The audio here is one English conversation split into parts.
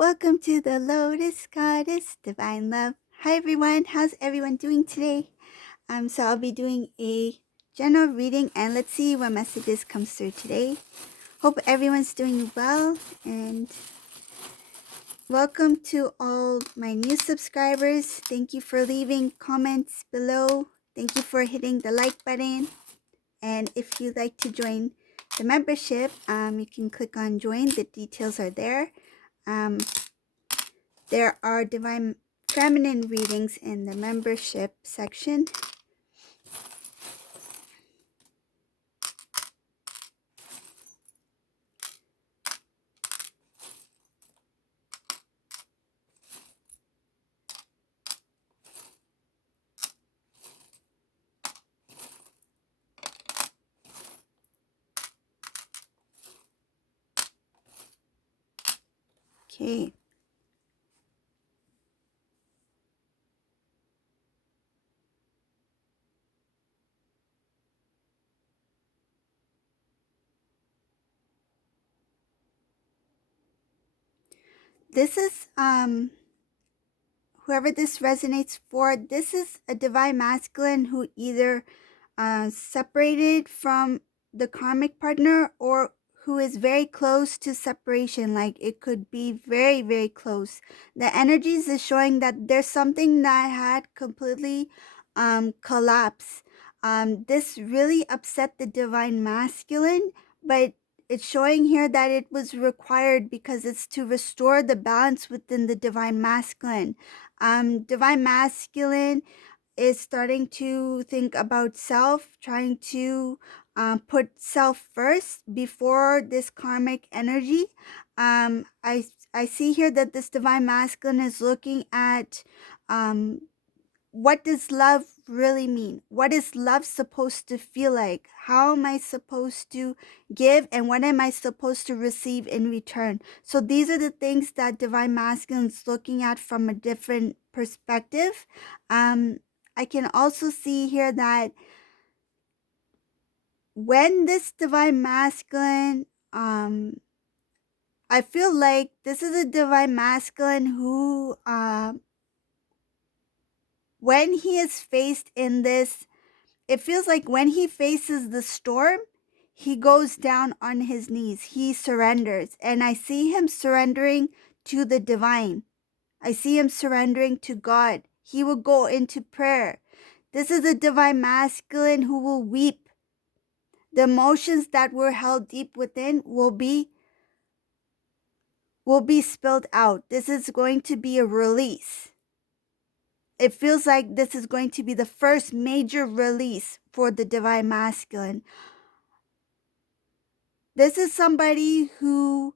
Welcome to the Lotus Goddess Divine Love. Hi everyone, how's everyone doing today? So I'll be doing a general reading and let's see what messages comes through today. Hope everyone's doing well and welcome to all my new subscribers. Thank you for leaving comments below. Thank you for hitting the like button. And if you'd like to join the membership, you can click on join. The details are there. There are divine feminine readings in the membership section. Okay. This is whoever this resonates for, this is a divine masculine who either separated from the karmic partner or who is very close to separation. Like it could be very, very close. The energies is showing that there's something that had completely collapsed. This really upset the divine masculine, but it's showing here that it was required because it's to restore the balance within the divine masculine. Divine masculine is starting to think about self, trying to put self first before this karmic energy. I see here that this divine masculine is looking at what does love really mean? What is love supposed to feel like? How am I supposed to give and what am I supposed to receive in return? So these are the things that divine masculine is looking at from a different perspective. I can also see here that when this divine masculine, I feel like this is a divine masculine who, when he is faced in this, it feels like when he faces the storm, he goes down on his knees. He surrenders. And I see him surrendering to the divine. I see him surrendering to God. He will go into prayer. This is a divine masculine who will weep. The emotions that were held deep within will be spilled out. This is going to be a release. It feels like this is going to be the first major release for the divine masculine. This is somebody who,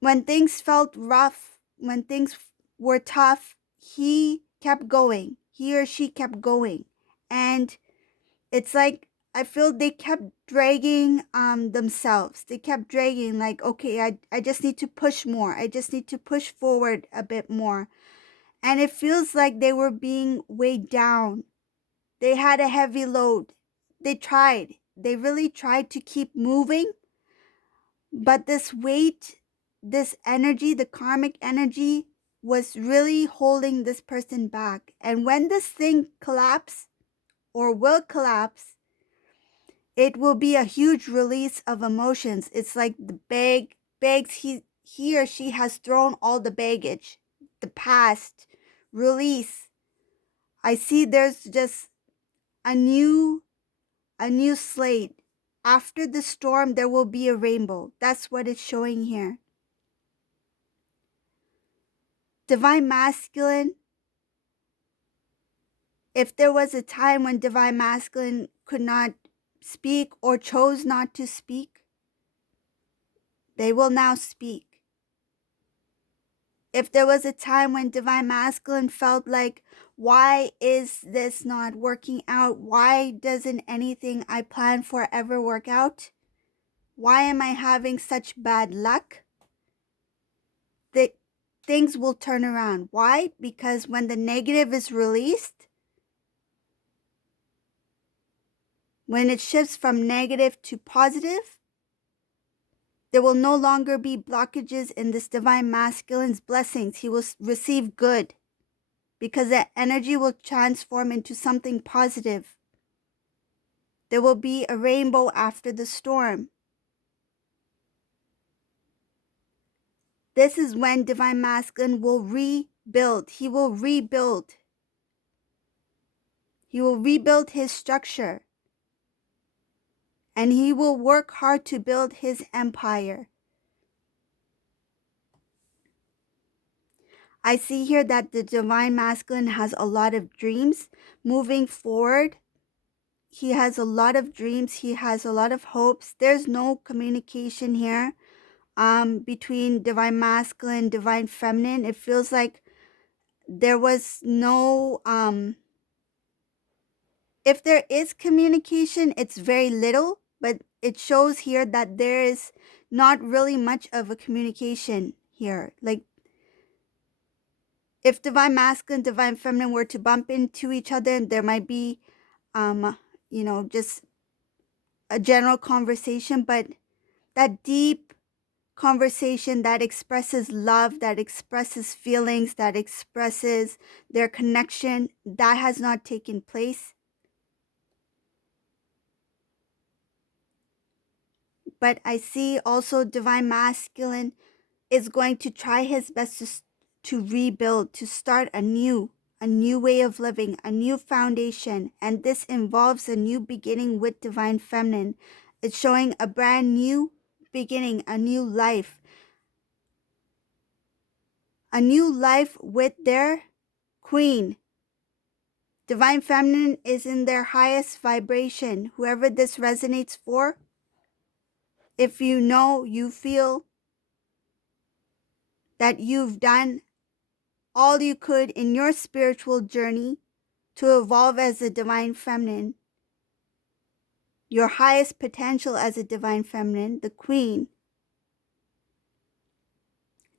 when things felt rough, when things were tough, he kept going. He or she kept going. And it's like, I feel they kept dragging themselves. They kept dragging like, okay, I just need to push more. I just need to push forward a bit more. And it feels like they were being weighed down. They had a heavy load. They tried. They really tried to keep moving. But this weight, this energy, the karmic energy was really holding this person back. And when this thing collapses or will collapse, it will be a huge release of emotions. It's like the bags he or she has thrown all the baggage, the past, release. I see there's just a new slate. After the storm, there will be a rainbow. That's what it's showing here. Divine masculine. If there was a time when divine masculine could not speak or chose not to speak, they will now speak. If there was a time when divine masculine felt like, why is this not working out? Why doesn't anything I plan for ever work out? Why am I having such bad luck? That things will turn around. Why? Because when the negative is released, when it shifts from negative to positive, There will no longer be blockages in this divine masculine's blessings. He will receive good because that energy will transform into something positive. There will be a rainbow after the storm. This is when divine masculine will rebuild. He will rebuild. He will rebuild his structure. And he will work hard to build his empire. I see here that the divine masculine has a lot of dreams moving forward. He has a lot of dreams. He has a lot of hopes. There's no communication here between divine masculine, divine feminine. It feels like there was no, if there is communication, it's very little, but it shows here that there is not really much of a communication here. Like, if divine masculine, divine feminine were to bump into each other, there might be, just a general conversation, but that deep conversation that expresses love, that expresses feelings, that expresses their connection, that has not taken place. But I see also divine masculine is going to try his best to rebuild, to start a new way of living, a new foundation. And this involves a new beginning with divine feminine. It's showing a brand new beginning, a new life. A new life with their queen. Divine feminine is in their highest vibration. Whoever this resonates for, if you feel that you've done all you could in your spiritual journey to evolve as a divine feminine, your highest potential as a divine feminine, the queen.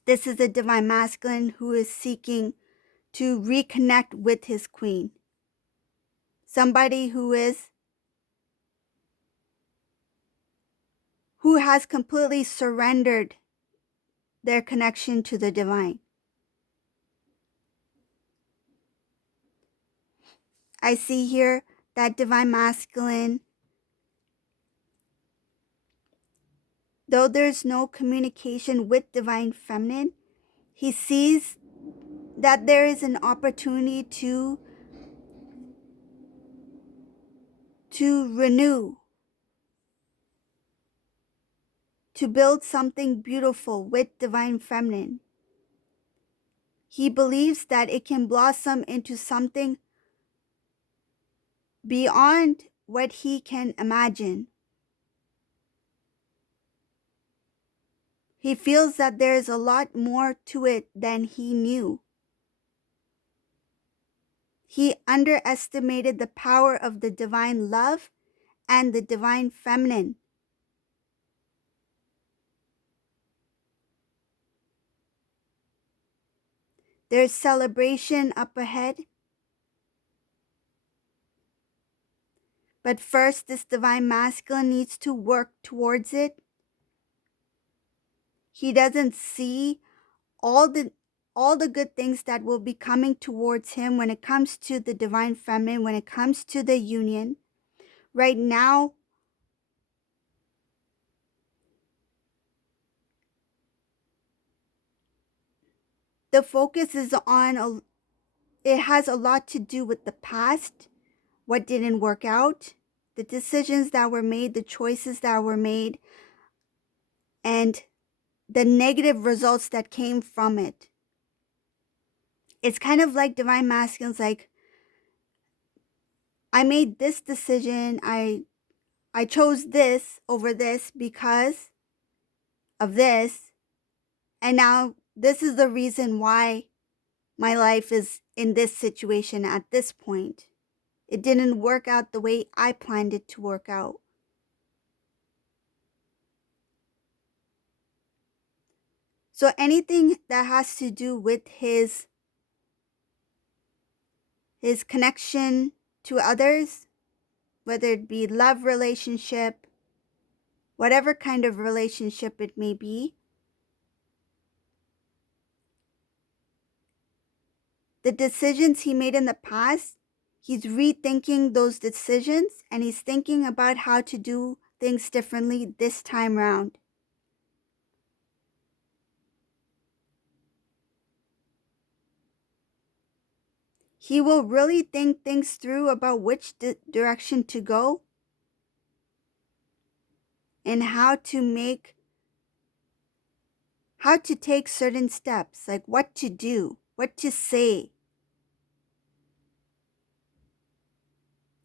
This is a divine masculine who is seeking to reconnect with his queen. Somebody who has completely surrendered their connection to the divine. I see here that divine masculine, though there's no communication with divine feminine, he sees that there is an opportunity to renew, to build something beautiful with divine feminine. He believes that it can blossom into something beyond what he can imagine. He feels that there is a lot more to it than he knew. He underestimated the power of the divine love and the divine feminine. There's celebration up ahead. But first, this divine masculine needs to work towards it. He doesn't see all the good things that will be coming towards him when it comes to the divine feminine, when it comes to the union. Right now, the focus is on, it has a lot to do with the past, what didn't work out, the decisions that were made, the choices that were made, and the negative results that came from it. It's kind of like divine masculine's like, I made this decision, I chose this over this because of this, and now this is the reason why my life is in this situation at this point. It didn't work out the way I planned it to work out. So anything that has to do with his connection to others, whether it be love relationship, whatever kind of relationship it may be. The decisions he made in the past, he's rethinking those decisions and he's thinking about how to do things differently this time round. He will really think things through about which direction to go and how to take certain steps, like what to do, what to say.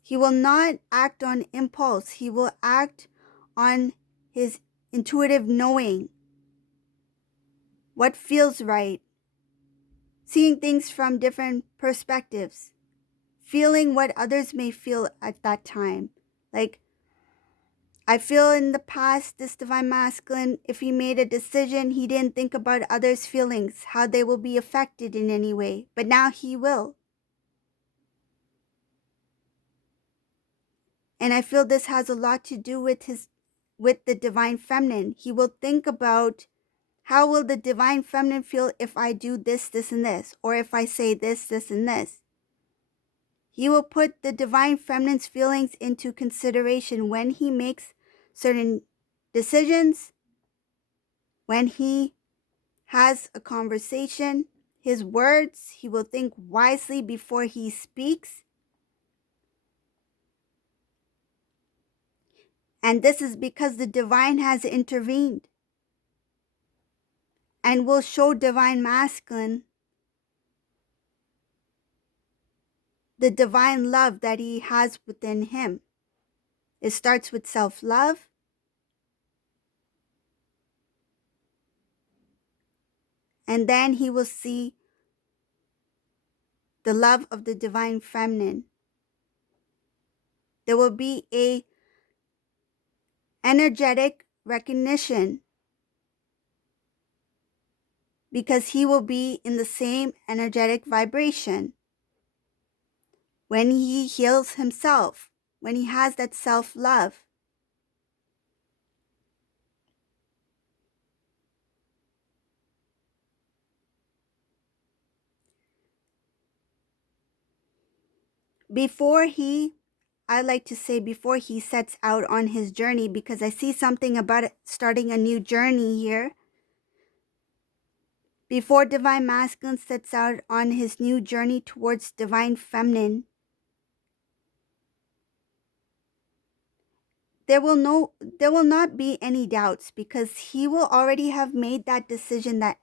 He will not act on impulse. He will act on his intuitive knowing, what feels right, seeing things from different perspectives, feeling what others may feel at that time. Like, I feel in the past, this divine masculine, if he made a decision, he didn't think about others' feelings, how they will be affected in any way, but now he will. And I feel this has a lot to do with the divine feminine. He will think about how will the divine feminine feel if I do this, this, and this, or if I say this, this, and this. He will put the divine feminine's feelings into consideration when he makes certain decisions, when he has a conversation. His words, he will think wisely before he speaks. And this is because the divine has intervened and will show divine masculine the divine love that he has within him. It starts with self-love, and then he will see the love of the divine feminine. There will be a energetic recognition because he will be in the same energetic vibration. When he heals himself, when he has that self-love, I like to say before he sets out on his journey, because I see something about it starting a new journey here. Before divine masculine sets out on his new journey towards divine feminine, there will not be any doubts, because he will already have made that decision that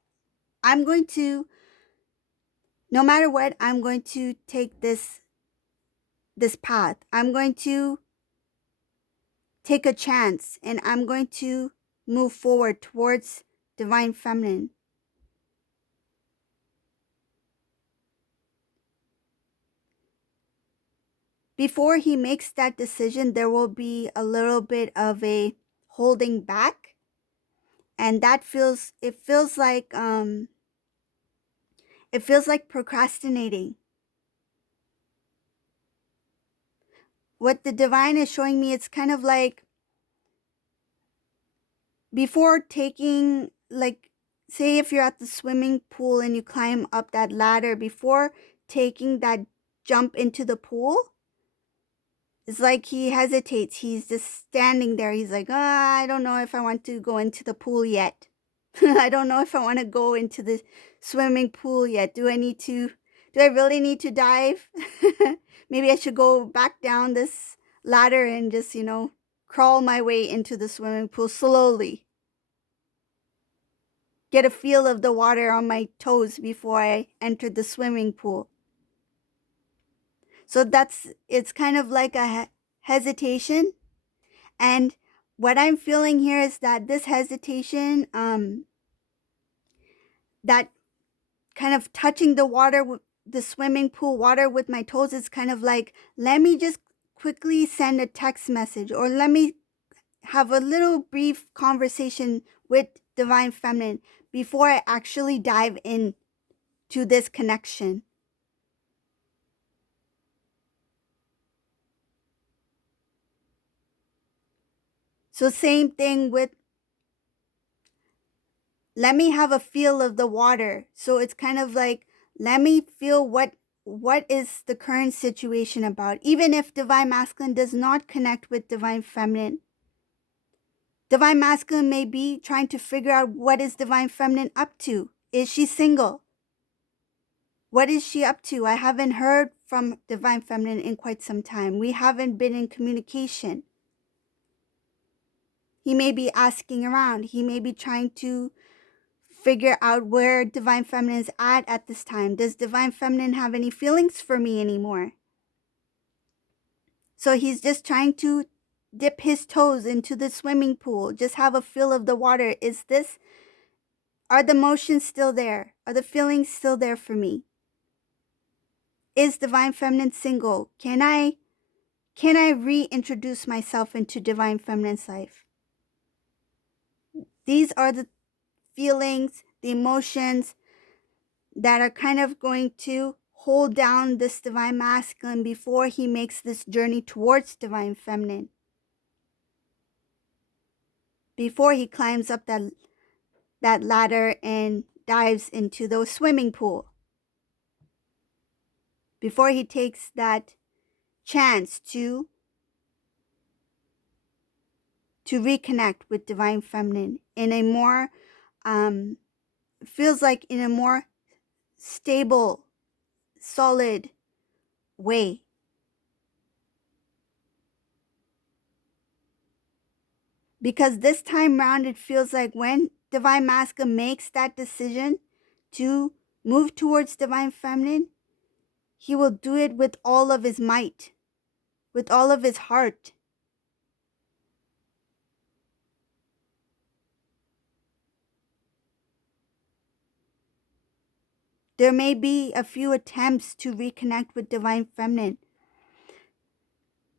no matter what, I'm going to take this path. I'm going to take a chance and I'm going to move forward towards divine feminine. Before he makes that decision, there will be a little bit of a holding back, and it feels like procrastinating. What the divine is showing me, it's kind of like before taking, like, say if you're at the swimming pool and you climb up that ladder, before taking that jump into the pool, it's like he hesitates. He's just standing there. He's like, I don't know if I want to go into the pool yet. I don't know if I want to go into the swimming pool yet. Do I really need to dive? Maybe I should go back down this ladder and just, crawl my way into the swimming pool slowly. Get a feel of the water on my toes before I enter the swimming pool. So it's kind of like a hesitation. And what I'm feeling here is that this hesitation, that kind of touching the water, the swimming pool water with my toes, is kind of like, let me just quickly send a text message, or let me have a little brief conversation with divine feminine before I actually dive in to this connection. So same thing with, let me have a feel of the water. So it's kind of like, let me feel what is the current situation about. Even if divine masculine does not connect with divine feminine, divine masculine may be trying to figure out what is divine feminine up to. Is she single? What is she up to? I haven't heard from divine feminine in quite some time. We haven't been in communication. He may be asking around. He may be trying to figure out where divine feminine is at this time. Does divine feminine have any feelings for me anymore? So he's just trying to dip his toes into the swimming pool, just have a feel of the water. Are the emotions still there? Are the feelings still there for me? Is divine feminine single? Can I reintroduce myself into divine feminine's life? These are the feelings, the emotions that are kind of going to hold down this divine masculine before he makes this journey towards divine feminine. Before he climbs up that ladder and dives into the swimming pool. Before he takes that chance to reconnect with divine feminine in a more, feels like in a more stable, solid way. Because this time round, it feels like when divine masculine makes that decision to move towards divine feminine, he will do it with all of his might, with all of his heart. There may be a few attempts to reconnect with divine feminine.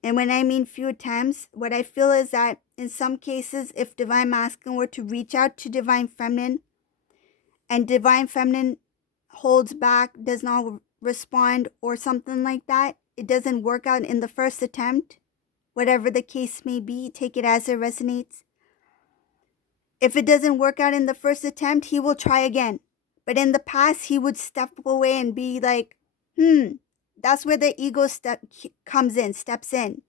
And when I mean few attempts, what I feel is that in some cases, if divine masculine were to reach out to divine feminine and divine feminine holds back, does not respond or something like that, it doesn't work out in the first attempt, whatever the case may be, take it as it resonates. If it doesn't work out in the first attempt, he will try again. But in the past, he would step away and be like, that's where the ego steps in.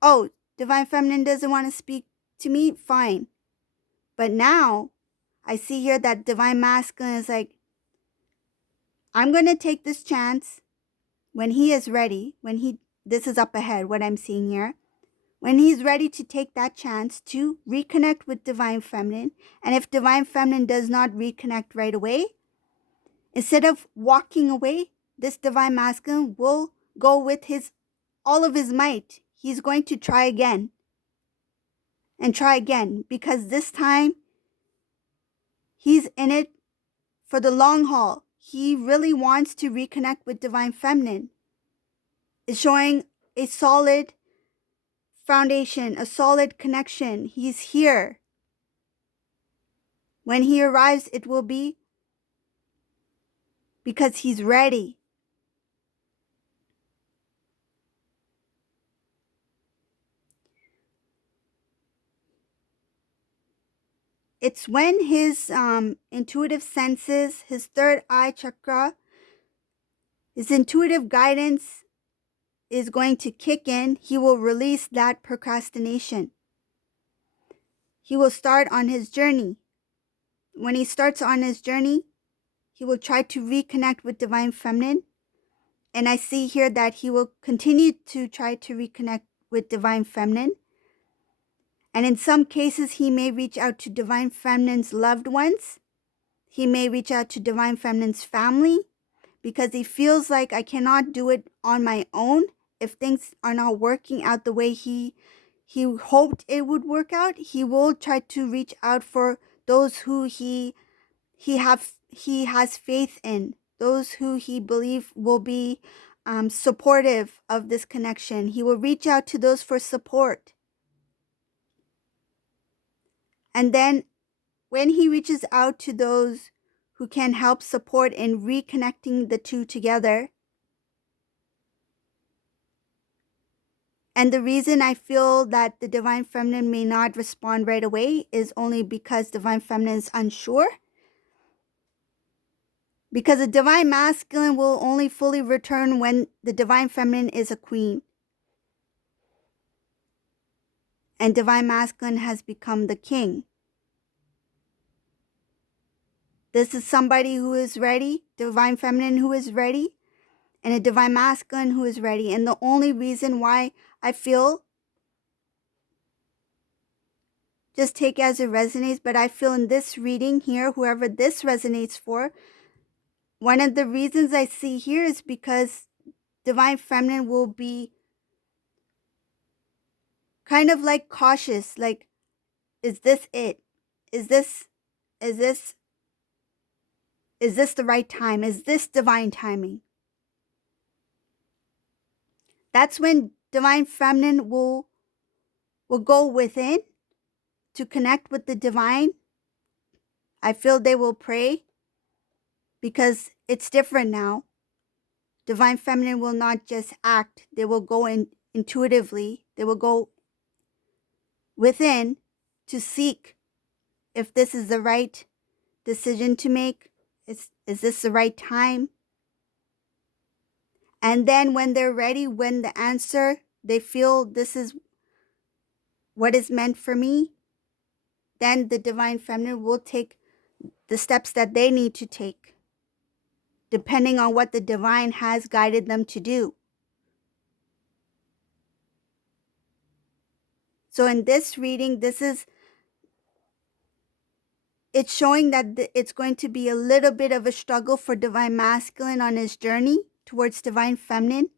Oh, divine feminine doesn't want to speak to me? Fine. But now, I see here that divine masculine is like, I'm going to take this chance when he is ready, this is up ahead, what I'm seeing here, when he's ready to take that chance to reconnect with divine feminine. And if divine feminine does not reconnect right away, instead of walking away, this divine masculine will go with all of his might. He's going to try again and try again, because this time he's in it for the long haul. He really wants to reconnect with divine feminine. It's showing a solid foundation, a solid connection. He's here. When he arrives, it will be because he's ready. It's when his intuitive senses, his third eye chakra, his intuitive guidance is going to kick in. He will release that procrastination. He will start on his journey. When he starts on his journey, he will try to reconnect with divine feminine. And I see here that he will continue to try to reconnect with divine feminine. And in some cases, he may reach out to divine feminine's loved ones. He may reach out to divine feminine's family, because he feels like, I cannot do it on my own. If things are not working out the way he hoped it would work out, he will try to reach out for those who he has faith in, those who he believes will be supportive of this connection. He will reach out to those for support. And then when he reaches out to those who can help support in reconnecting the two together, And the reason I feel that the Divine Feminine may not respond right away is only because Divine Feminine is unsure. Because the Divine Masculine will only fully return when the Divine Feminine is a queen. And Divine Masculine has become the king. This is somebody who is ready, Divine Feminine who is ready, and a Divine Masculine who is ready. And the only reason why I feel, just take it as it resonates, but I feel in this reading here, whoever this resonates for, one of the reasons I see here is because Divine Feminine will be kind of like cautious, like, is this it? Is this the right time? Is this divine timing? That's when Divine Feminine will go within to connect with the divine. I feel they will pray because it's different now. Divine Feminine will not just act. They will go in intuitively. They will go within to seek if this is the right decision to make. Is this the right time? And then when they're ready, when the answer, they feel this is what is meant for me, then the Divine Feminine will take the steps that they need to take, depending on what the divine has guided them to do. So in this reading, it's showing that it's going to be a little bit of a struggle for Divine Masculine on his journey towards Divine Feminine.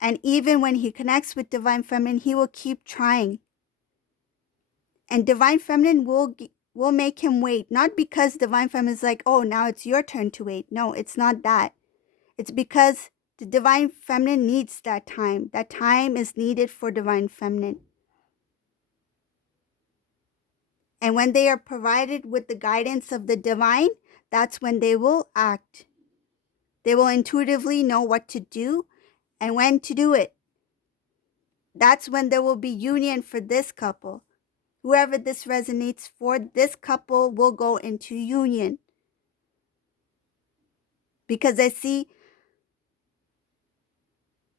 And even when he connects with Divine Feminine, he will keep trying. And Divine Feminine will make him wait, not because Divine Feminine is like, oh, now it's your turn to wait. No, it's not that. It's because the Divine Feminine needs that time. That time is needed for Divine Feminine. And when they are provided with the guidance of the divine, that's when they will act. They will intuitively know what to do and when to do it. That's when there will be union for this couple. Whoever this resonates for, this couple will go into union. Because I see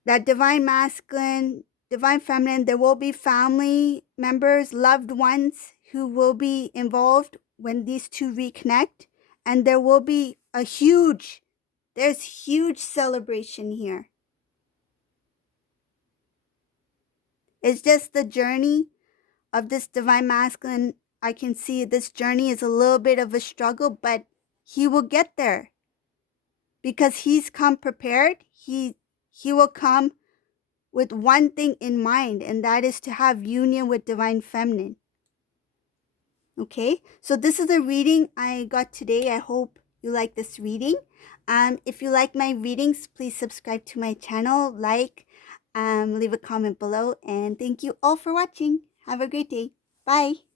that Divine Masculine, Divine Feminine, there will be family members, loved ones who will be involved when these two reconnect. And there will be there's huge celebration here. It's just the journey of this Divine Masculine. I can see this journey is a little bit of a struggle, but he will get there. Because he's come prepared. He will come with one thing in mind, and that is to have union with Divine Feminine. Okay, so this is the reading I got today. I hope you like this reading. If you like my readings, please subscribe to my channel, leave a comment below, and thank you all for watching. Have a great day. Bye.